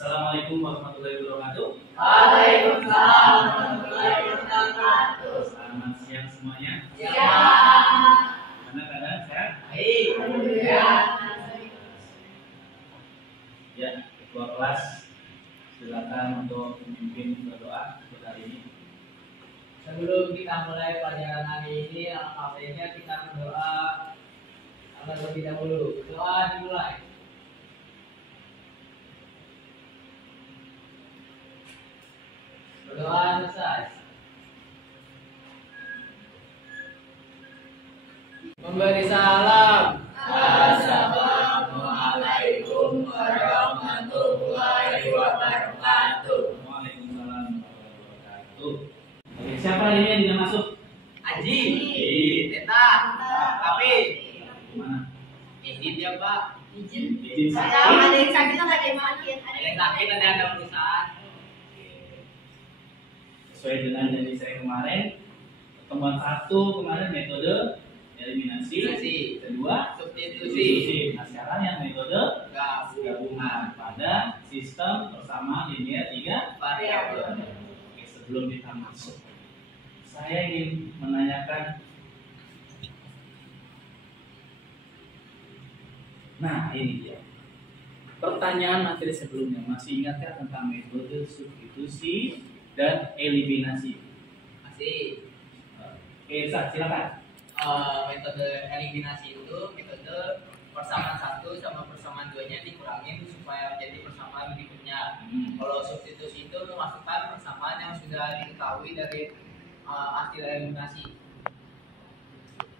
Assalamualaikum warahmatullahi wabarakatuh. Waalaikumsalam warahmatullahi wabarakatuh. Selamat siang semuanya. Ya. Mana keadaan sehat? Baik. Alhamdulillah. Ya, ketua kelas silakan untuk memimpin berdoa untuk hari ini. Sebelum kita mulai pelajaran hari ini, alangkah baiknya kita berdoa terlebih dahulu. Doa dimulai. Berdoa selesai. Memberi salam. Assalamualaikum warahmatullahi wabarakatuh. Waalaikumsalam warahmatullahi wabarakatuh. Oke, siapa ini yang tidak masuk? Aji, Teta, Tapi, Mana? izin ya Pak. Izin Ada yang sakit atau ada yang sakit? Ada yang sakit, ada perusahaan. Sesuai dengan janji saya kemarin, pertemuan 1 kemarin metode eliminasi, kedua substitusi. Nah, sekarang yang metode gabungan pada sistem bersama linear 3 variabel. Oke, sebelum kita masuk, saya ingin menanyakan. Nah, ini dia. Pertanyaan materi sebelumnya, masih ingatkah tentang metode substitusi dan eliminasi? Masih. Oke, silakan. Metode eliminasi itu metode persamaan 1 sama persamaan 2-nya dikurangin supaya menjadi persamaan berikutnya. Kalau substitusi itu memasukkan persamaan yang sudah diketahui dari hasil eliminasi.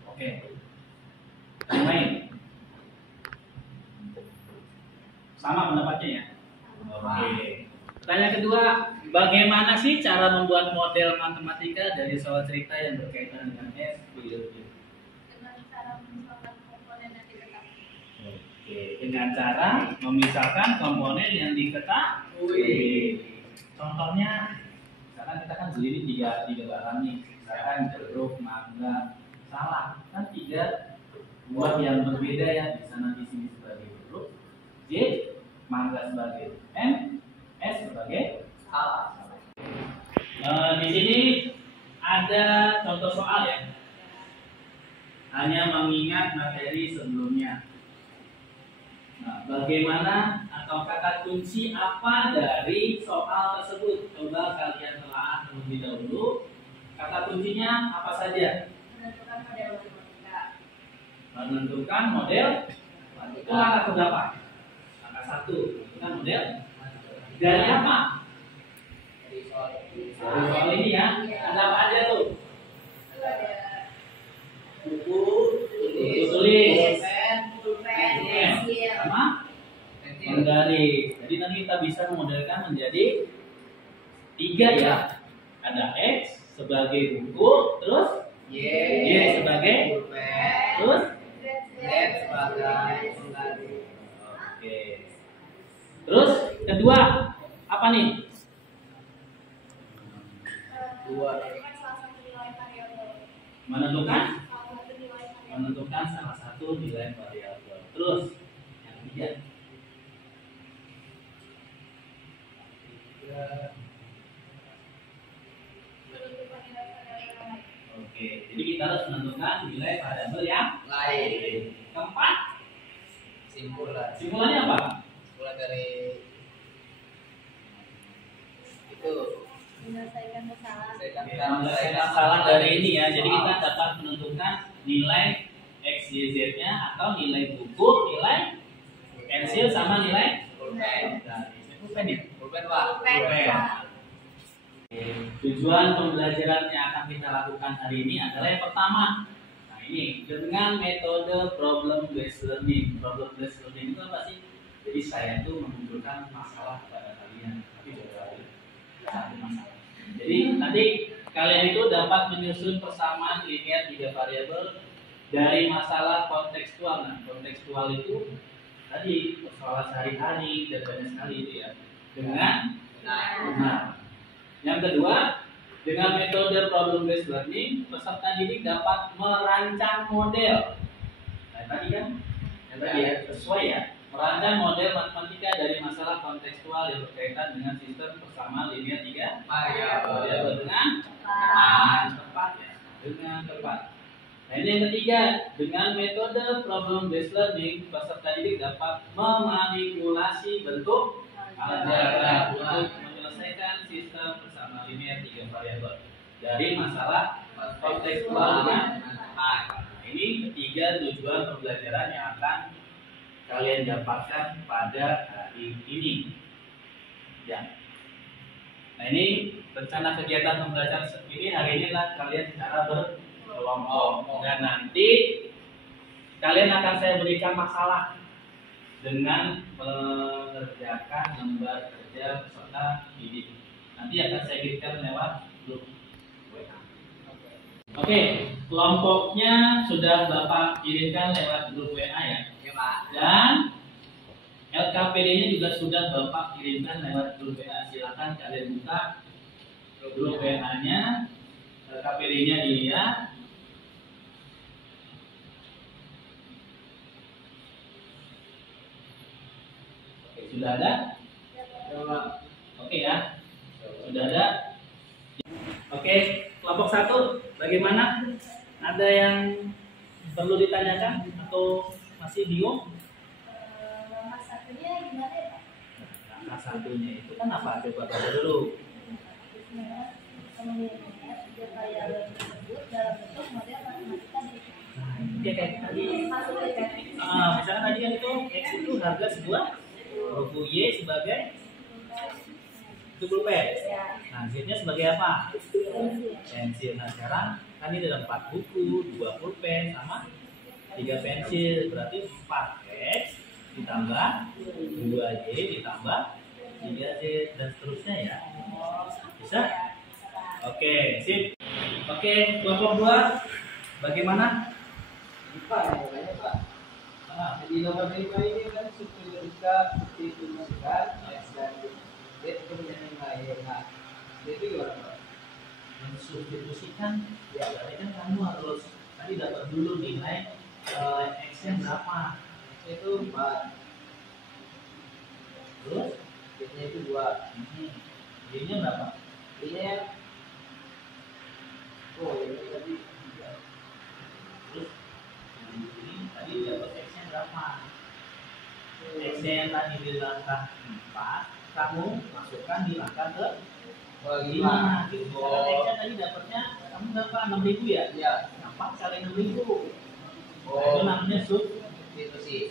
Oke. Yang lain? Sama pendapatnya ya? Oke. Pertanyaan kedua, bagaimana sih cara membuat model matematika dari soal cerita yang berkaitan dengan S, B, D? Dengan cara memisahkan komponen yang diketahui. Oke, dengan cara memisahkan komponen yang diketahui. Contohnya, misalkan kita kan beli ini tiga barang nih, misalkan jeruk, mangga, salah, kan 3 buah yang berbeda ya, di sana di sini sebagai jeruk, J, mangga sebagai M, S sebagai salah. Di sini ada contoh soal ya, hanya mengingat materi sebelumnya. Nah, bagaimana atau kata kunci apa dari soal tersebut? Coba kalian telah terlebih dahulu. Kata kuncinya apa saja? Menentukan model matematika. Menentukan model. Itu langkah keberapa? Langkah 1. Menentukan model. Dari apa? Dari soal Dari soal ini ya. Ada apa aja tuh? Itu ada buku, Tulis. pulpen, pensil. Sama menggaris. Jadi nanti kita bisa memodelkan menjadi 3 ya. Ada X sebagai buku, terus Y sebagai pulpen, terus Z sebagai penggaris. oke. Terus kedua apa nih? Dua. Menentukan salah satu nilai variabel. Menentukan Salah satu nilai variabel. Terus yang ketiga. Menentukan nilai variabel lain. Oke, jadi kita harus menentukan nilai variabel yang Lain. keempat. Simpulan. Simpulannya apa? Simpulan dari itu. Menyelesaikan masalah. Menyelesaikan masalah dari ini ya. Jadi kita dapat menentukan nilai X, Y, Z-nya atau nilai buku, nilai pensil sama nilai Pulpen. pulpen ya. Pulpen Pak. Pulpen. Tujuan pembelajaran yang akan kita lakukan hari ini adalah yang pertama. Nah ini dengan metode problem based learning. Problem based learning itu apa sih? Jadi saya tuh menunjukkan masalah kepada kalian, tapi dari satu masalah. Jadi nanti kalian itu dapat menyusun persamaan linear 3 variabel dari masalah kontekstual. Nah kontekstual itu tadi persoalan sehari-hari dan banyak sekali itu ya. Dengan benar. Yang kedua, dengan metode problem based learning, peserta didik dapat merancang model. Nah, tadi kan, yang tadi ya, sesuai ya, Merancang model matematika dari masalah kontekstual yang berkaitan dengan sistem persamaan linear 3 variabel dengan tepat ya, dengan tepat. Nah ini yang ketiga, dengan metode problem based learning peserta didik dapat memanipulasi bentuk aljabar untuk menyelesaikan sistem persamaan linear 3 variabel dari masalah kontekstual dengan tepat. Ini ketiga tujuan pembelajaran yang akan kalian dapatkan pada hari ini. Ya. Nah ini rencana kegiatan pembelajaran ini hari ini lah kalian cara berkelompok dan nanti kalian akan saya berikan masalah dengan mengerjakan lembar kerja peserta didik. Nanti akan saya kirimkan lewat grup WA. Oke, kelompoknya sudah Bapak kirimkan lewat grup WA ya. Dan LKPD-nya juga sudah Bapak kirimkan lewat grup WA. Silakan kalian buka grup WA-nya, LKPD-nya dilihat. Oke, sudah ada? Oke ya, sudah ada. Oke, kelompok 1 bagaimana? Ada yang perlu ditanyakan atau masih bingung? Nomor satunya gimana ya Pak? Nah, satunya itu kan apa? Coba baca dulu. Kemudian tiga variabel tersebut dalam bentuk model matematika berikut. Ya kayak tadi. Misalkan tadi kan itu X itu harga sebuah buku, Y sebagai itu pulpen. Nah, Z-nya sebagai apa? Pensil. Nah, sekarang kan ini ada 4 buku, 2 pulpen sama 3 pensil, berarti 4X ditambah 2Y ditambah 3Z dan seterusnya ya. Bisa? Oke, sip. Oke, kelompok 2 bagaimana? Pak, Pak. Jadi nomor 5 ini kan ketika ditunjukkan X dan Z itu menjadi lain. Nah, itu gimana Pak? Mensubstitusikan ya, berarti kan kamu harus tadi dapat dulu nilai X-nya berapa? Itu 4. Terus Z-nya itu 2. Y-nya berapa? Y-nya ini tadi 3. Terus ini tadi dapat X-nya berapa? X-nya yang tadi di langkah 4 kamu masukkan di langkah ke 5 gitu. Karena X-nya tadi dapatnya kamu berapa? 6.000 ya? Iya. 4 kali 6.000. Nah, itu namanya substitusi.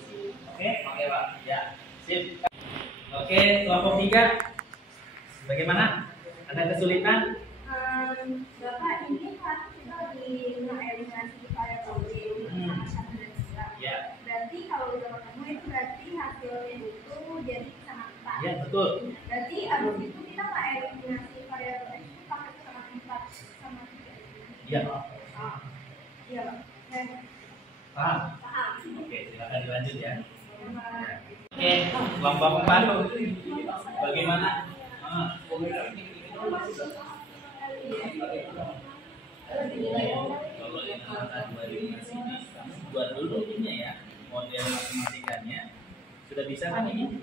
Oke, Pak. Ya, sip. Oke, kelompok 3 bagaimana? Ada kesulitan? Bapak, ini kan kita lagi mengeliminasi variabel Y sama 1 dan 3. Ya. Berarti kalau udah ketemu itu berarti hasilnya itu jadi sama 4. Ya, betul. Berarti abis itu kita mengeliminasi variabel X itu pakai sama 4 sama 3. Iya. Iya, Pak. Paham? Paham. Oke, silakan dilanjut ya. Oke, kelompok 4 bagaimana? Kalau yang angka 2 eliminasi ini kamu buat dulu ini ya, model matematikanya sudah bisa kan ini?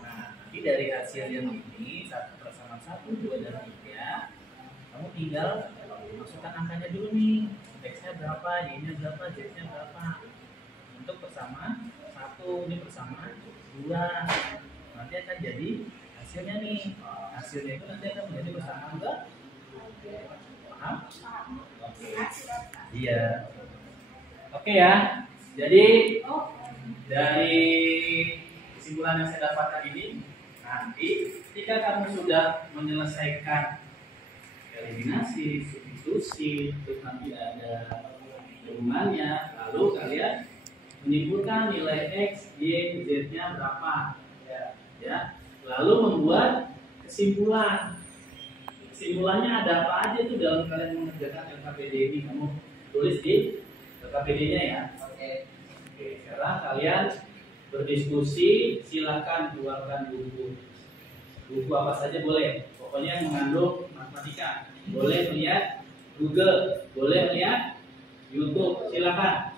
Nah, nanti dari hasil yang ini 1 persamaan 1, 2 dan 3 kamu tinggal masukkan angkanya dulu nih, X-nya berapa, Y-nya berapa, Z-nya berapa. Untuk persamaan 1, ini persamaan 2, nanti akan jadi hasilnya nih. Hasilnya itu nanti akan menjadi persamaan ke paham? Oke. Iya. Oke ya. Jadi dari kesimpulan yang saya dapatkan ini, nanti ketika kamu sudah menyelesaikan eliminasi, substitusi, terus nanti ada gabungannya, lalu kalian menyimpulkan nilai X, Y, Z-nya berapa, ya. Lalu membuat kesimpulan. Kesimpulannya ada apa aja tuh dalam kalian mengerjakan LKPD ini, kamu tulis di LKPD-nya ya. Oke, sekarang kalian berdiskusi, silakan keluarkan buku. Buku apa saja boleh, pokoknya yang mengandung matematika. Boleh melihat Google, boleh melihat YouTube, silakan.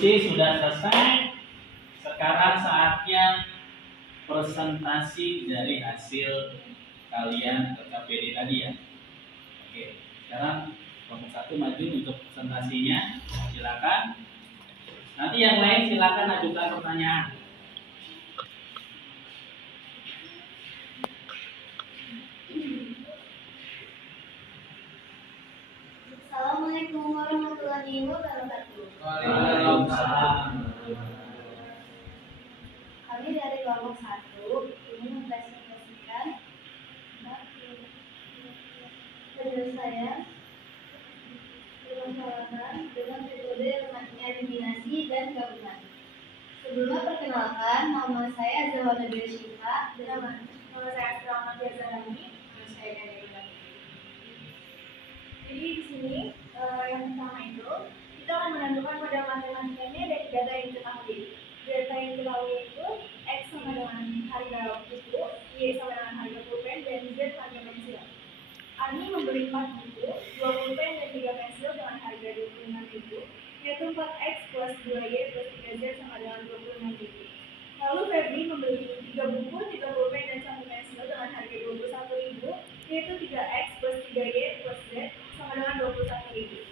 diskusi sudah selesai. Sekarang saatnya presentasi dari hasil kalian ke KPD tadi ya. Oke, sekarang kelompok 1 maju untuk presentasinya. Silakan. Nanti yang lain silakan ajukan pertanyaan. Assalamualaikum warahmatullahi wabarakatuh. Waalaikumsalam. Kami dari kelompok 1 ingin mempresentasikan penyelesaian permasalahan dengan metode eliminasi dan gabungan. Sebelumnya perkenalkan, nama saya Azza Nabil Syifa. Nama saya Astra Biasa Rani. Nama saya Dani. Jadi di sini yang pertama itu kita akan menentukan model matematikanya dari data yang diketahui. Data yang diketahui itu X sama dengan harga buku, Y sama dengan harga pulpen, dan Z harga pensil. Ani membeli 4 buku, 2 pulpen dan 3 pensil dengan harga 25.000, yaitu 4X plus 2Y plus 3Z sama dengan 25.000. Lalu Febri membeli 3 buku, 3 pulpen dan 1 pensil dengan harga 21.000, yaitu 3X plus 3Y plus Z sama dengan 21.000.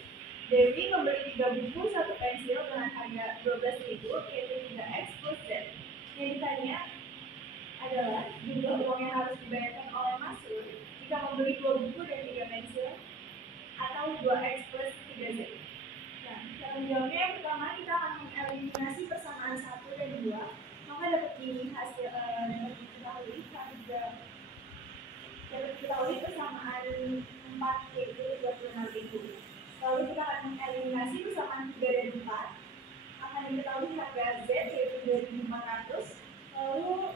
Dewi membeli 3 buku, 1 pensil dengan harga 12.000, yaitu 3X plus Z. Yang ditanya adalah jumlah uang yang harus dibayarkan oleh Masrur jika membeli 2 buku dan 3 pensil atau 2X plus 3Z. Nah, cara menjawabnya yang pertama kita akan mengeliminasi persamaan 1 dan 2, maka dapat hasil dapat diketahui persamaan 4 yaitu 26.000. Lalu kita akan mengeliminasi persamaan 3 dan 4, akan diketahui harga Z yaitu 2.400. Lalu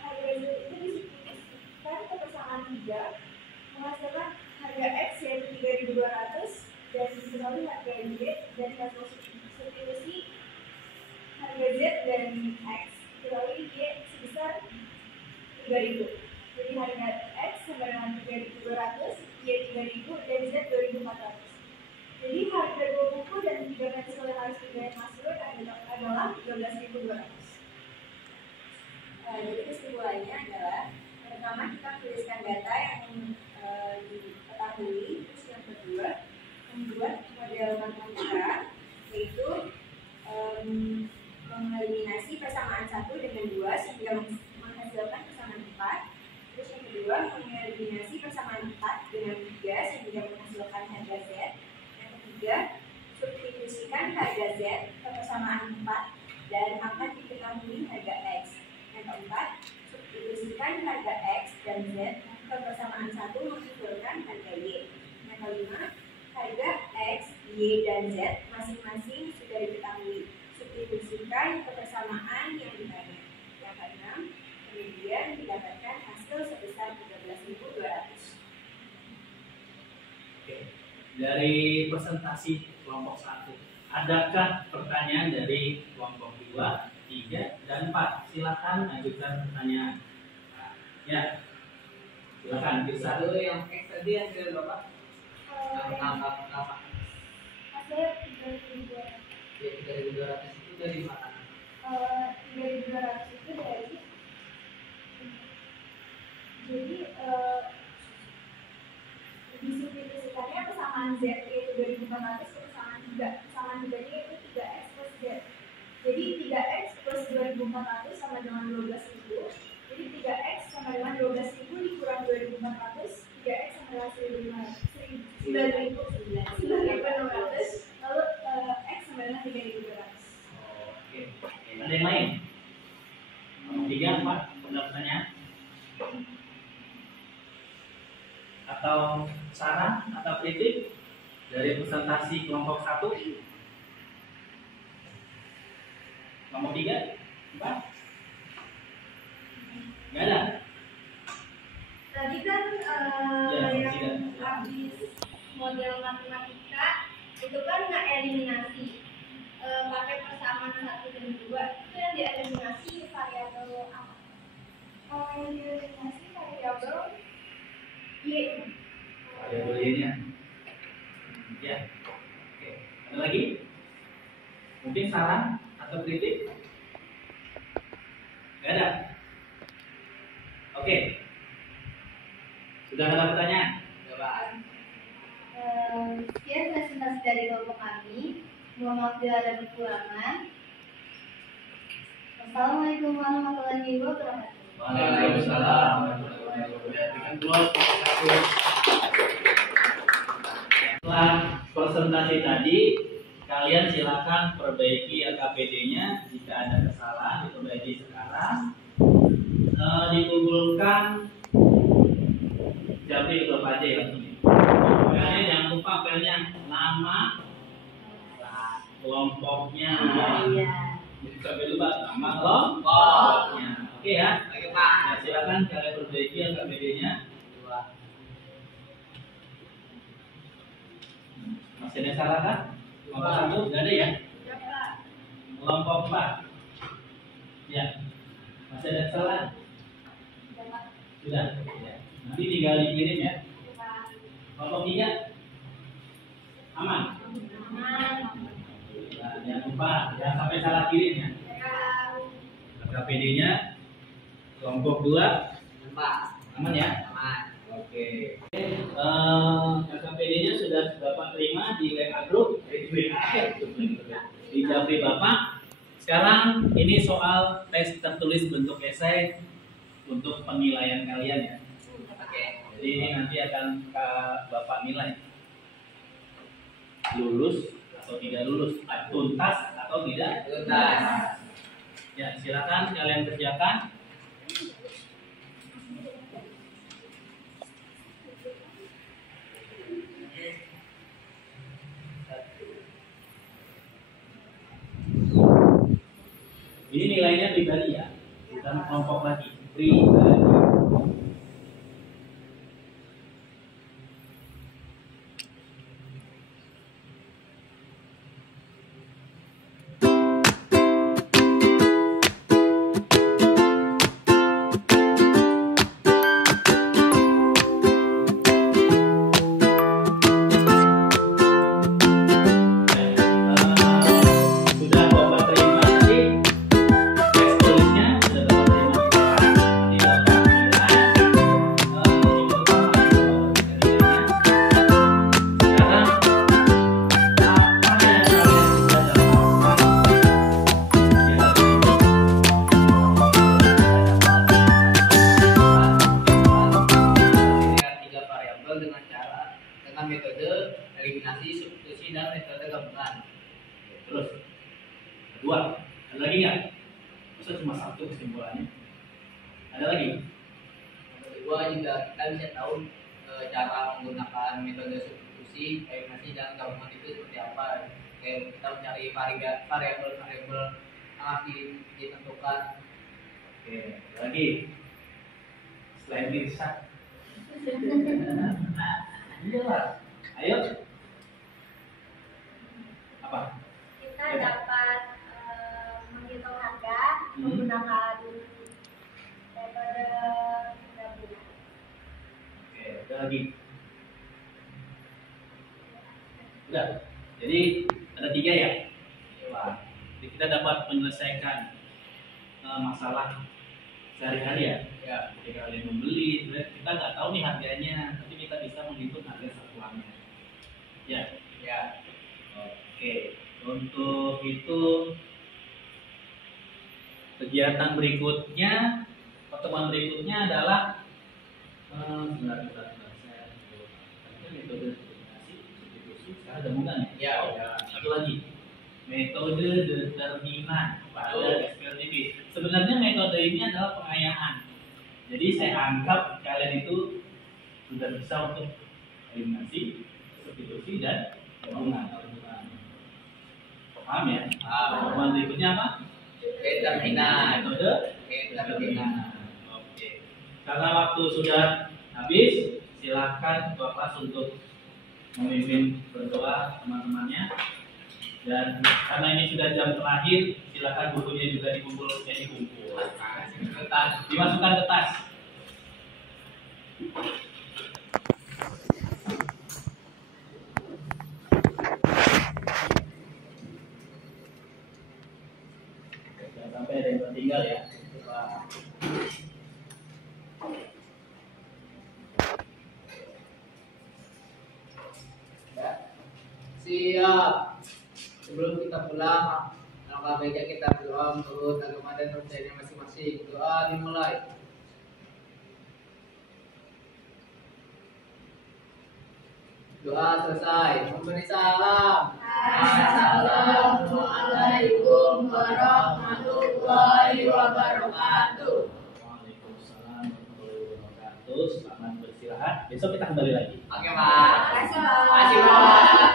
harga Z itu disubstitusikan ke persamaan 3, menghasilkan harga X yaitu 3.200, dan diketahui harga Y dan hasil substitusi harga Z dan X diketahui Y sebesar 3.000. Jadi harga X sama dengan 3.200, Y 3.000, dan Z 2.400. Jadi harga 2 buku dan 3 pensil yang harus dibayar Masrur adalah 13.200. Jadi kesimpulannya adalah pertama kita tuliskan data yang diketahui, terus yang kedua membuat model matematika, yaitu mengeliminasi persamaan 1 dengan 2 sehingga menghasilkan persamaan 4. Terus yang kedua mengeliminasi persamaan 4 dengan 3 sehingga menghasilkan harga Z. Yang ketiga substitusikan harga Z ke persamaan 4 dan akan diketahui harga X. Yang keempat substitusikan harga X dan Z ke persamaan 1 menghasilkan harga Y. Yang kelima harga X, Y, dan Z masing-masing sudah diketahui. Substitusikan ke persamaan yang ditanya. Yang keenam kemudian didapatkan hasil sebesar 13.200. Oke. Dari presentasi kelompok 1, adakah pertanyaan dari kelompok 2, 3, dan 4? Silakan ajukan pertanyaan. Ya, silakan. Bisa. Dulu yang X tadi yang ke berapa? Apa? Hasil 3.200. Ya, 3.200 itu dari mana? 3.200 itu dari jadi disubstitusikannya persamaan Z yaitu 2.400 ke persamaan 3. Persamaan 3-nya itu 3X plus Z. Jadi 3X plus 2.400 sama dengan 12.000. Jadi 3X sama dengan 12.000 dikurang 2.400, 3X sama dengan 9.600, lalu X sama dengan 3.200. Oke. Ada yang lain? 3, 4, ada pertanyaan? Atau saran atau kritik dari presentasi kelompok 1, kelompok 3, 4? Nggak ada? Tadi kan Ya, yang habis model matematika itu kan nggak eliminasi pakai persamaan 1 dan 2. Itu yang dieliminasi variabel apa? Yang dieliminasi variabel Y. Variabel Y-nya. Ya. Oke. Ada lagi? Mungkin saran atau kritik? Nggak ada? Oke. Sudah ada pertanyaan? Coba. Sekian presentasi dari kelompok kami. Mohon maaf bila ada kekurangan. Wassalamualaikum warahmatullahi wabarakatuh. Waalaikumsalam. Setelah presentasi tadi, kalian silakan perbaiki LKPD-nya. Jika ada kesalahan, diperbaiki sekarang. Dikumpulkan Japri itu apa aja ya? Filenya jangan lupa filenya nama, kelompoknya. Sampai lupa nama kelompoknya. Oke ya. Oke Pak. Ya, silakan kalian perbaiki LKPD-nya. Masih ada salah kan? Kelompok 1 tidak ada ya? Kelompok 4. Ya. Masih ada kesalahan? Sudah. Ya. Nanti tinggal dikirim ya. Kelompok 3 aman. Nah, jangan lupa jangan sampai salah kirim ya. LKPD-nya kelompok 2 aman ya? Aman. Oke. LKPD-nya sudah Bapak terima di WA group, di Japri Bapak. Sekarang ini soal tes tertulis bentuk esai untuk penilaian kalian ya. Oke. Jadi ini nanti akan Bapak nilai lulus atau tidak lulus, tuntas atau tidak Tuntas. Ya, silakan kalian kerjakan. Ini nilainya pribadi ya, bukan kelompok lagi, pribadi. Sudah Bapak terima tadi tes tulisnya, sudah Bapak terima di Bapak nilai. Sekarang apa yang kalian sudah Dengan 3 variabel dengan metode eliminasi, substitusi, dan metode gabungan. Terus kedua, ada lagi nggak? Masa cuma satu kesimpulannya? Ada lagi? Yang kedua juga kita bisa tahu cara menggunakan metode substitusi, eliminasi, dan gabungan itu seperti apa. Kayak kita mencari variabel-variabel yang harus ditentukan. Oke, ada lagi. Selain bisa. Iya lah. Ayo. Apa? Kita dapat menghitung harga menggunakan metode gabungan. Oke, ada lagi. Udah. Jadi ada 3 ya. Wah, jadi kita dapat menyelesaikan masalah sehari-hari ya. Ya. Ketika kalian membeli, kita nggak tahu nih harganya, tapi kita bisa menghitung harga satuannya. Ya. Ya. Oke. Untuk itu kegiatan berikutnya, pertemuan berikutnya adalah sebentar saya metode eliminasi, substitusi, sekarang gabungan ya. Ya. Satu lagi, metode determinan pada SPLTP. Sebenarnya metode ini adalah pengayaan. Jadi saya anggap kalian itu sudah bisa untuk eliminasi, substitusi, dan gabungan. Paham ya? Pertemuan berikutnya apa? Determinan. Metode Determinan. Oke. Karena waktu sudah habis, silakan Bapak untuk memimpin berdoa teman-temannya. Dan karena ini sudah jam terakhir, silakan bukunya juga dikumpul. Dimasukkan ke tas. Siap. Sebelum kita pulang, alangkah baiknya kita berdoa menurut agama dan percayaan masing-masing. Doa dimulai. Doa selesai. Memberi salam. Assalamualaikum warahmatullahi wabarakatuh. Waalaikumsalam warahmatullahi wabarakatuh. Selamat beristirahat. Besok kita kembali lagi. Oke, Pak. Terima kasih, Pak. Terima kasih, Pak.